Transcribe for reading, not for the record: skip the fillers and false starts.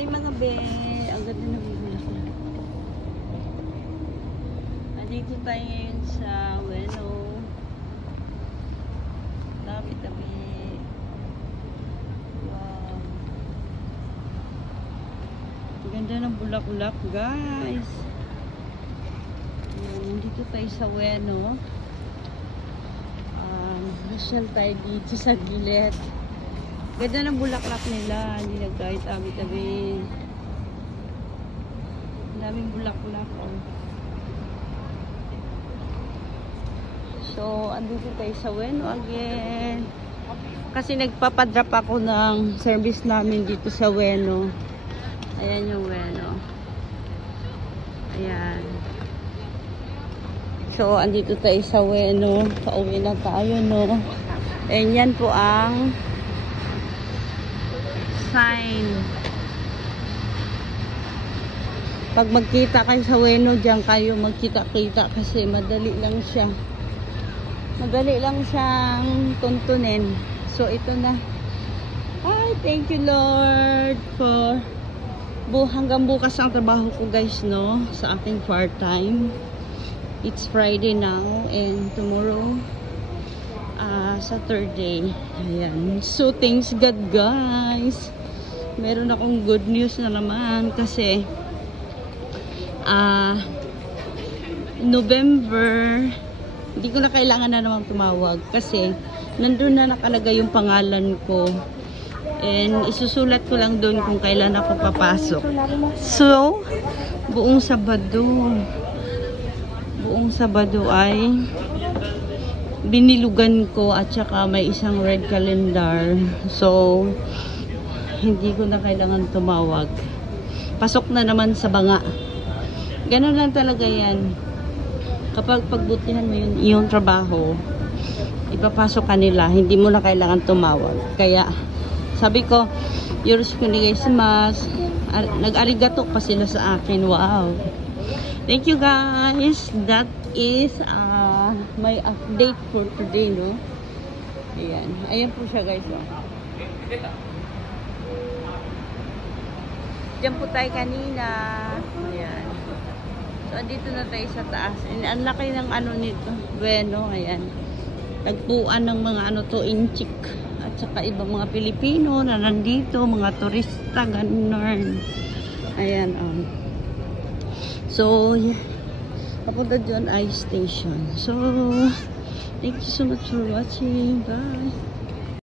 Hi mga be, ang ganda na bulaklak. Andito tayo ngayon sa Ueno. Tabi-tabi. Wow. Ang ganda ng bulaklak guys. Nandito tayo sa Ueno. Nasyal tayo dito sa gilid. Ganda ng bulaklak nila. Hindi na kahit tabi-tabi. Daming bulaklak. Oh. So, andito tayo sa Ueno again. Kasi nagpapadrop ako ng service namin dito sa Ueno. Ayan yung Ueno. Ayan. So, andito tayo sa Ueno. Pauwi na tayo, no? And yan po ang sign. Pag magkita kayo sa Ueno, diyan kayo magkita-kita kasi madali lang siya. Madali lang siyang tuntunin. So, ito na. Ay, thank you Lord for hanggang bukas ang trabaho ko guys, no? Sa aking part-time. It's Friday now and tomorrow Saturday. Ayan. So, thanks God guys. Meron akong good news na naman kasi November hindi ko na kailangan na naman tumawag kasi nandun na nakalagay yung pangalan ko and isusulat ko lang doon kung kailan ako papasok. So, buong Sabado ay binilugan ko at saka may isang red calendar. So, hindi ko na kailangan tumawag. Pasok na naman sa banga. Ganun lang talaga yan. Kapag pagbutihan mo yung trabaho, ipapasok ka nila, hindi mo na kailangan tumawag. Kaya, sabi ko, yoroshiku onegaishimasu. Nag-arigato pa sila sa akin. Wow. Thank you guys. That is my update for today, no? Ayan. Ayan po siya guys. Oh. Diyan po tayo kanina. Ayan. So, andito na tayo sa taas. Ang laki ng ano nito. Bueno, ayan. Tagpuan ng mga ano to, inchik. At saka ibang mga Pilipino na nandito. Mga turista, ganun. Ayan, So, yeah. Papunta dyan ay station. So, thank you so much for watching. Bye!